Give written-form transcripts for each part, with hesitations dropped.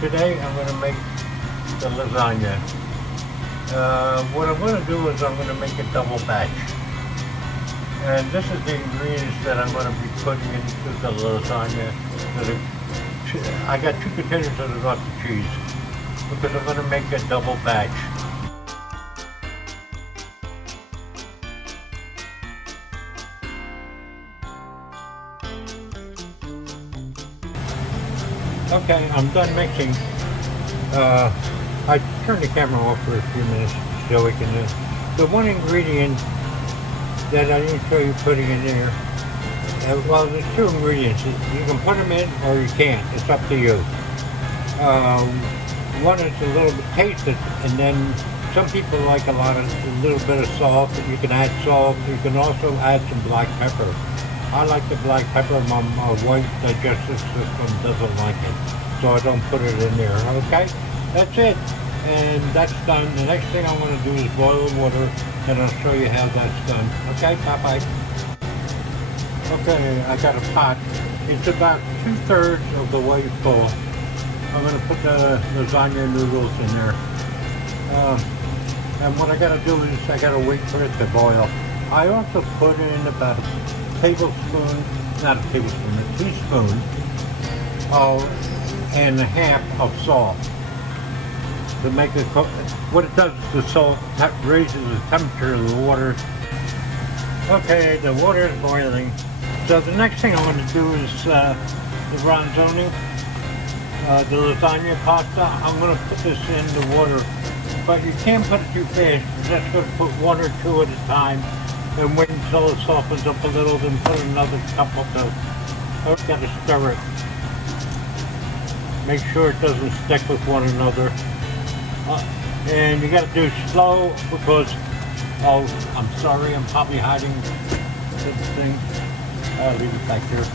Today I'm going to make the lasagna. What I'm going to do is I'm going to make a double batch. And this is the ingredients that I'm going to be putting into the lasagna. I got 2 containers of the rusty cheese because I'm going to make a double batch. Okay, I'm done mixing. I turned the camera off for a few minutes so we can do. The one ingredient that I didn't show you putting in there, well, there's 2 ingredients. You can put them in or you can't. It's up to you. One is a little bit tasted, and then some people like a little bit of salt. You can add salt. You can also add some black pepper. I like the black pepper. My white digestive system doesn't like it, so I don't put it in there. Okay, that's it, and that's done. The next thing I'm going to do is boil the water, and I'll show you how that's done. Okay, bye-bye. Okay, I got a pot. It's about 2/3 of the way full. I'm going to put the lasagna noodles in there. And what I got to do is I got to wait for it to boil. I also put in about a tablespoon, not a tablespoon, a teaspoon and a half of salt to make it cook. What it does is the salt raises the temperature of the water. Okay, the water is boiling. So the next thing I'm going to do is the ronzoni, the lasagna pasta. I'm going to put this in the water, but you can't put it too fast. You're just going to put 1 or 2 at a time and wait until it softens up a little, then put another couple to. I've got to stir it. Make sure it doesn't stick with one another. And you got to do slow because, oh, I'm sorry, I'm probably hiding this thing. I'll leave it back there.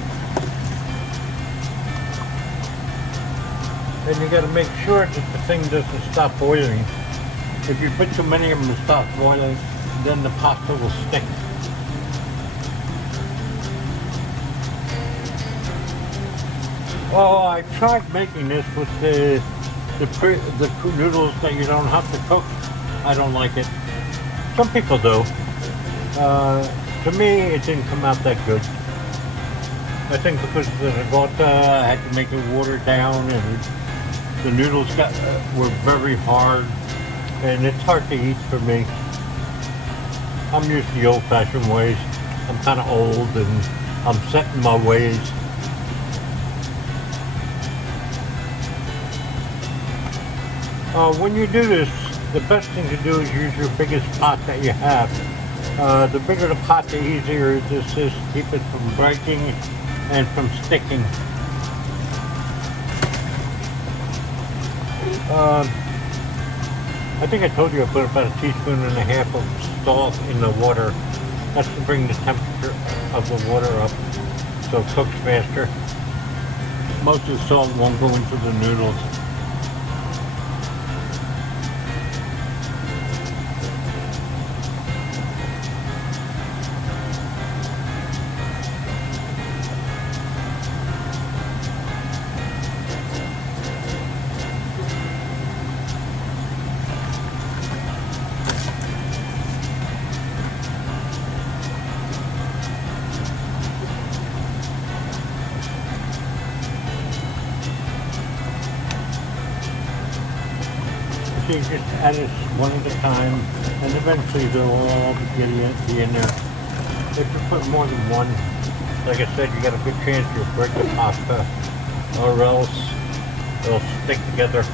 And you got to make sure that the thing doesn't stop boiling. If you put too many of them to stop boiling, then the pasta will stick. Oh, I tried making this with the noodles that you don't have to cook. I don't like it. Some people do. To me, it didn't come out that good. I think because of the ricotta, I had to make it watered down, and the noodles were very hard, and it's hard to eat for me. I'm used to the old-fashioned ways. I'm kind of old and I'm set in my ways. When you do this, the best thing to do is use your biggest pot that you have. The bigger the pot, the easier this is to keep it from breaking and from sticking. I think I told you I put about 1.5 teaspoons of salt in the water. That's to bring the temperature of the water up so it cooks faster. Most of the salt won't go into the noodles. So you just add it one at a time, and eventually they'll all be in there. If you put more than one, like I said, you got a good chance you'll break the pasta, or else it'll stick together.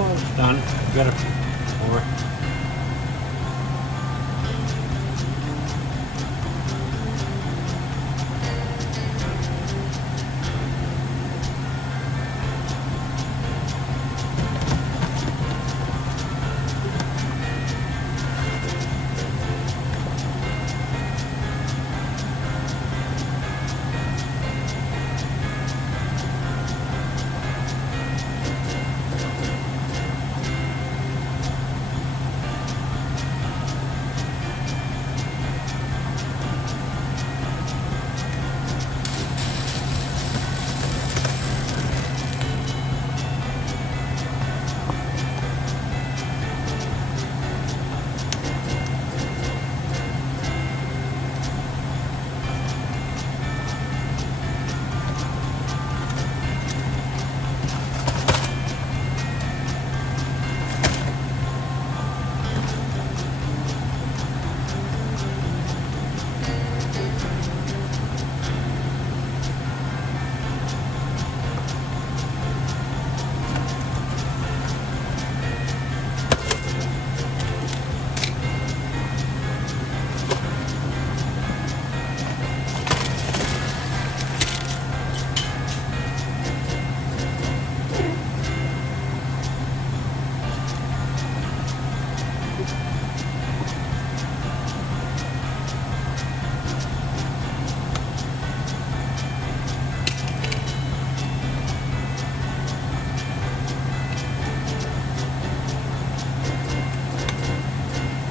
almost done. I've got a few more.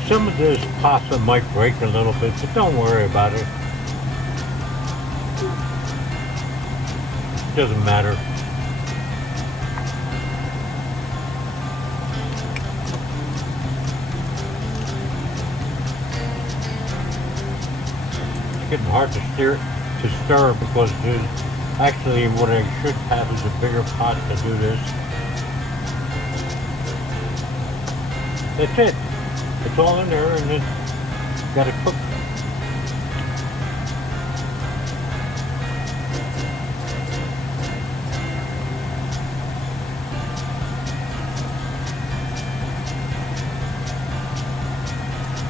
Some of this pasta might break a little bit, but don't worry about it. It doesn't matter. It's getting hard to stir because actually what I should have is a bigger pot to do this. That's it. It's all in there and it's got to cook.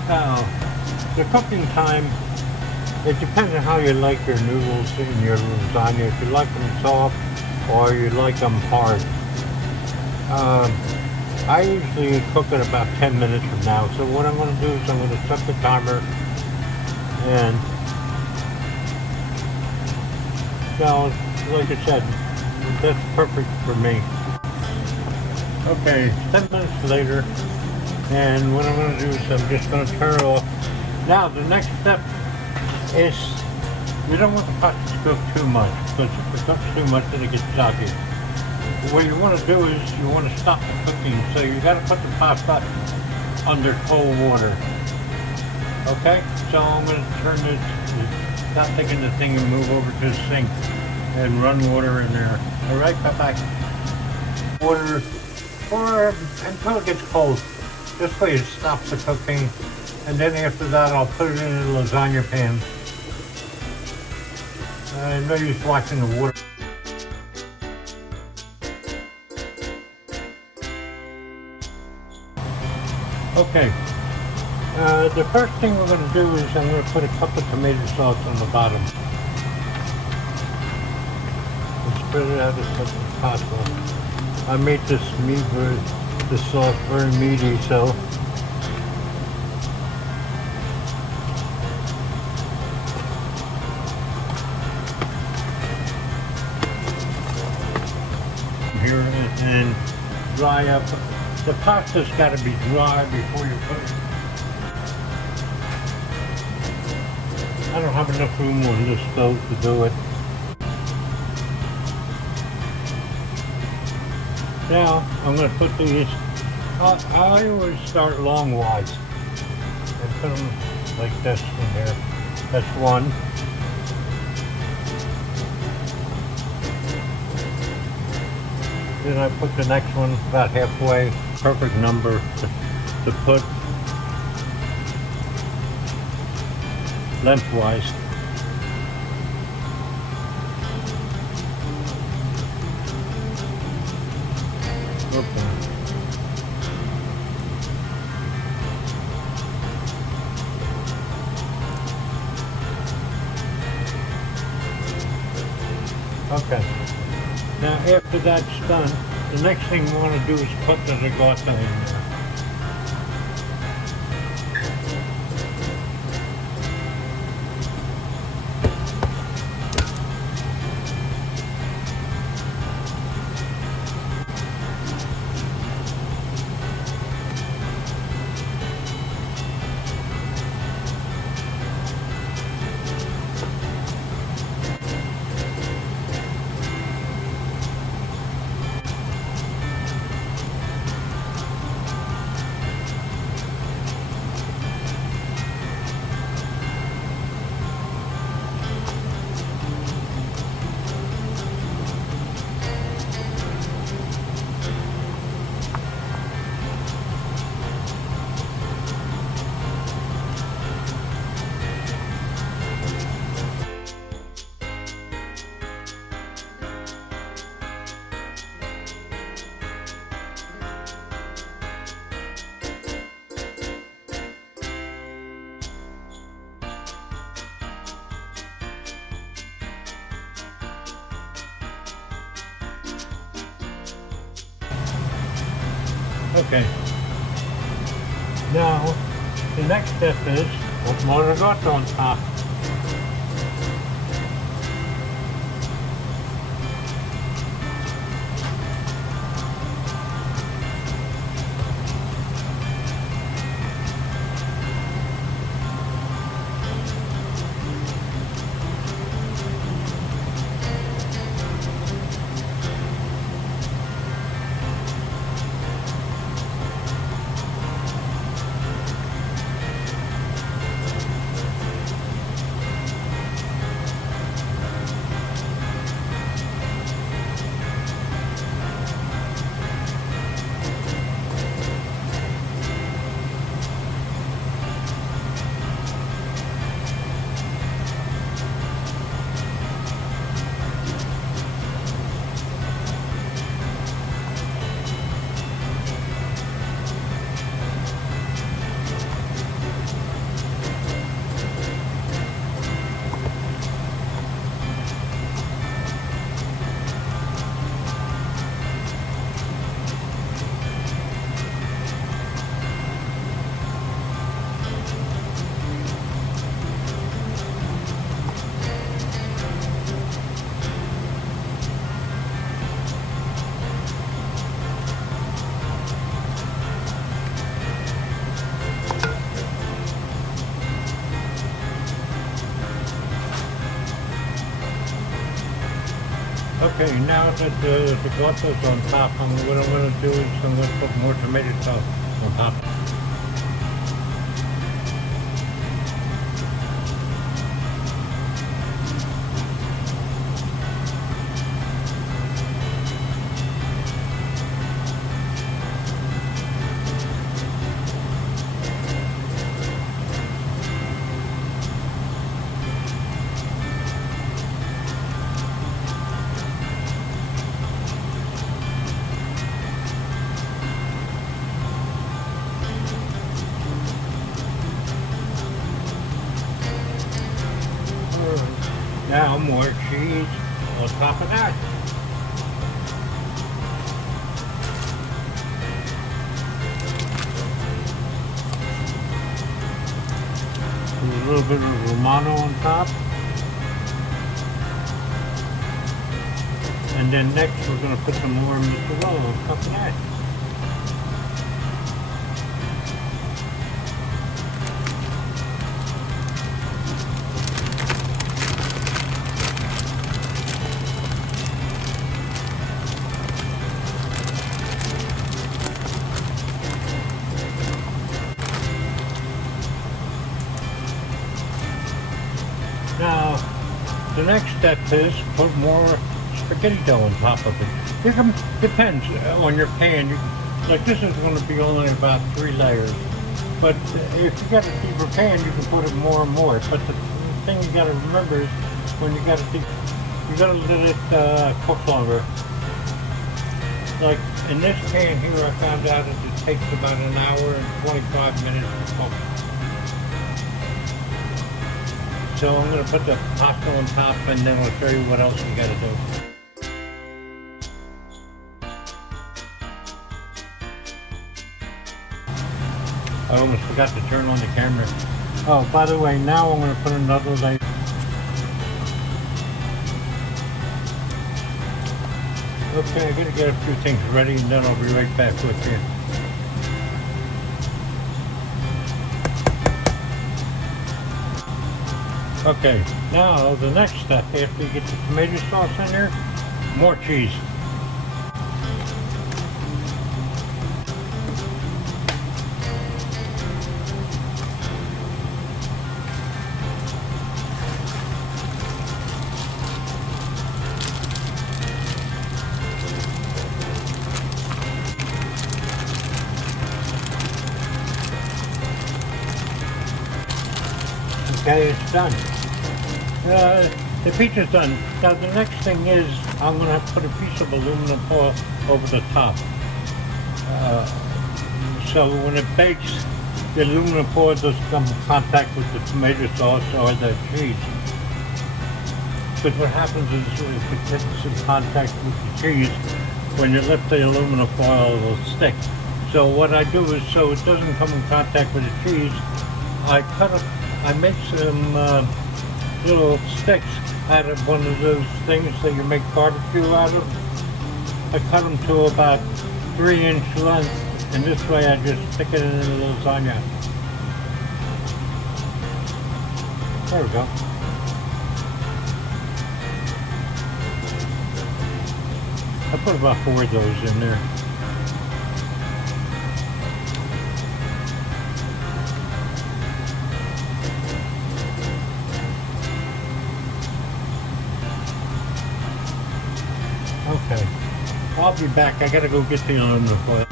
Now, the cooking time, it depends on how you like your noodles in your lasagna. If you like them soft or you like them hard. I usually cook it about 10 minutes from now. So what I'm going to do is I'm going to set the timer and now, like I said, that's perfect for me. Okay, 10 minutes later, and what I'm going to do is I'm just going to turn it off. Now the next step is we don't want the pasta to cook too much because if it cooks too much then it gets soggy. What you want to do is you want to stop the cooking, so you got to put the pasta under cold water. Okay, so I'm going to turn this, stop taking the thing and move over to the sink and run water in there. All right, cut back. Water until it gets cold. This way it stops the cooking, and then after that I'll put it in a lasagna pan. No use watching the water. Okay, the first thing we're going to do is I'm going to put a cup of tomato sauce on the bottom. And spread it out as much as possible. I made this sauce very meaty, so here and dry up. The pasta's got to be dry before you put it. I don't have enough room on this stove to do it. Now I'm going to put these. I always start longwise and put them like this in here. That's one. Then I put the next one about halfway. Perfect number to put lengthwise. Okay. Okay. Now after that's done, the next thing we want to do is put the ricotta in there. Okay. Now, the next step is put more ricotta on top. Okay, now that the ricotta's on top, what I'm going to do is I'm going to put more tomato sauce on top. Now more cheese on top of that. A little bit of Romano on top. And then next we're going to put some more mozzarella on top of that. Now, the next step is put more spaghetti dough on top of it. Depends on your pan. Like this is going to be only about 3 layers. But if you got a deeper pan, you can put it more and more. But the thing you got to remember is when you got to let it cook longer. Like in this pan here, I found out that it takes about an hour and 25 minutes to cook. So I'm going to put the pasta on top and then I'll show you what else we got to do. I almost forgot to turn on the camera. Oh, by the way, now I'm going to put another layer. Okay, I gotta get a few things ready and then I'll be right back with you. Okay, now the next step, after you get the tomato sauce in there, more cheese. Okay, it's done. The pizza's done. Now the next thing is I'm going to have to put a piece of aluminum foil over the top. So when it bakes, the aluminum foil doesn't come in contact with the tomato sauce or the cheese. Because what happens is if it gets in contact with the cheese, when you lift the aluminum foil, it will stick. So what I do is, so it doesn't come in contact with the cheese, I make some little sticks out of one of those things that you make barbecue out of. I cut them to about 3-inch length, and this way I just stick it in the lasagna. There we go. I put about 4 of those in there. Okay, I'll be back. I gotta go get the aluminum foil.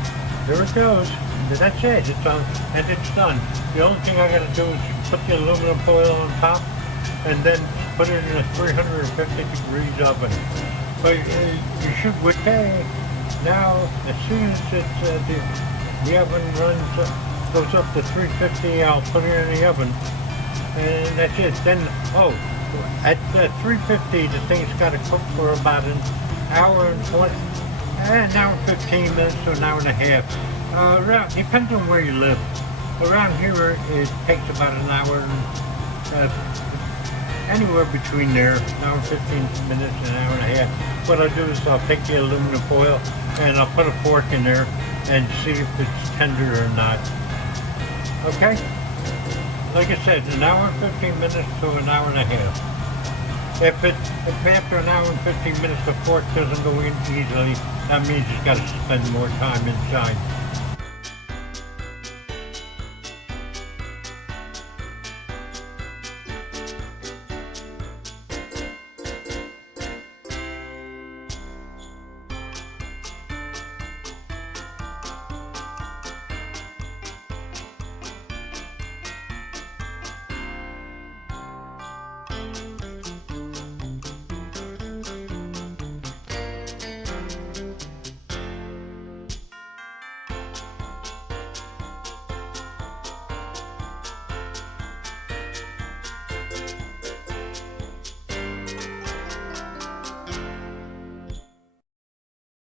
There it goes. That's it. It's on, and it's done. The only thing I gotta do is put the aluminum foil on top, and then put it in a 350 degrees oven. But you should. Okay. Now, as soon as the oven goes up to 350, I'll put it in the oven, and that's it. Then, at 350, the thing's got to cook for about an hour and 20, an hour and 15 minutes to an hour and a half. Depends on where you live. Around here, it takes about an hour and anywhere between there, an hour and 15 minutes and an hour and a half. What I'll do is I'll take the aluminum foil and I'll put a fork in there and see if it's tender or not. Okay? Like I said, an hour and 15 minutes to an hour and a half. If after an hour and 15 minutes the fork doesn't go in easily, that means you've got to spend more time inside.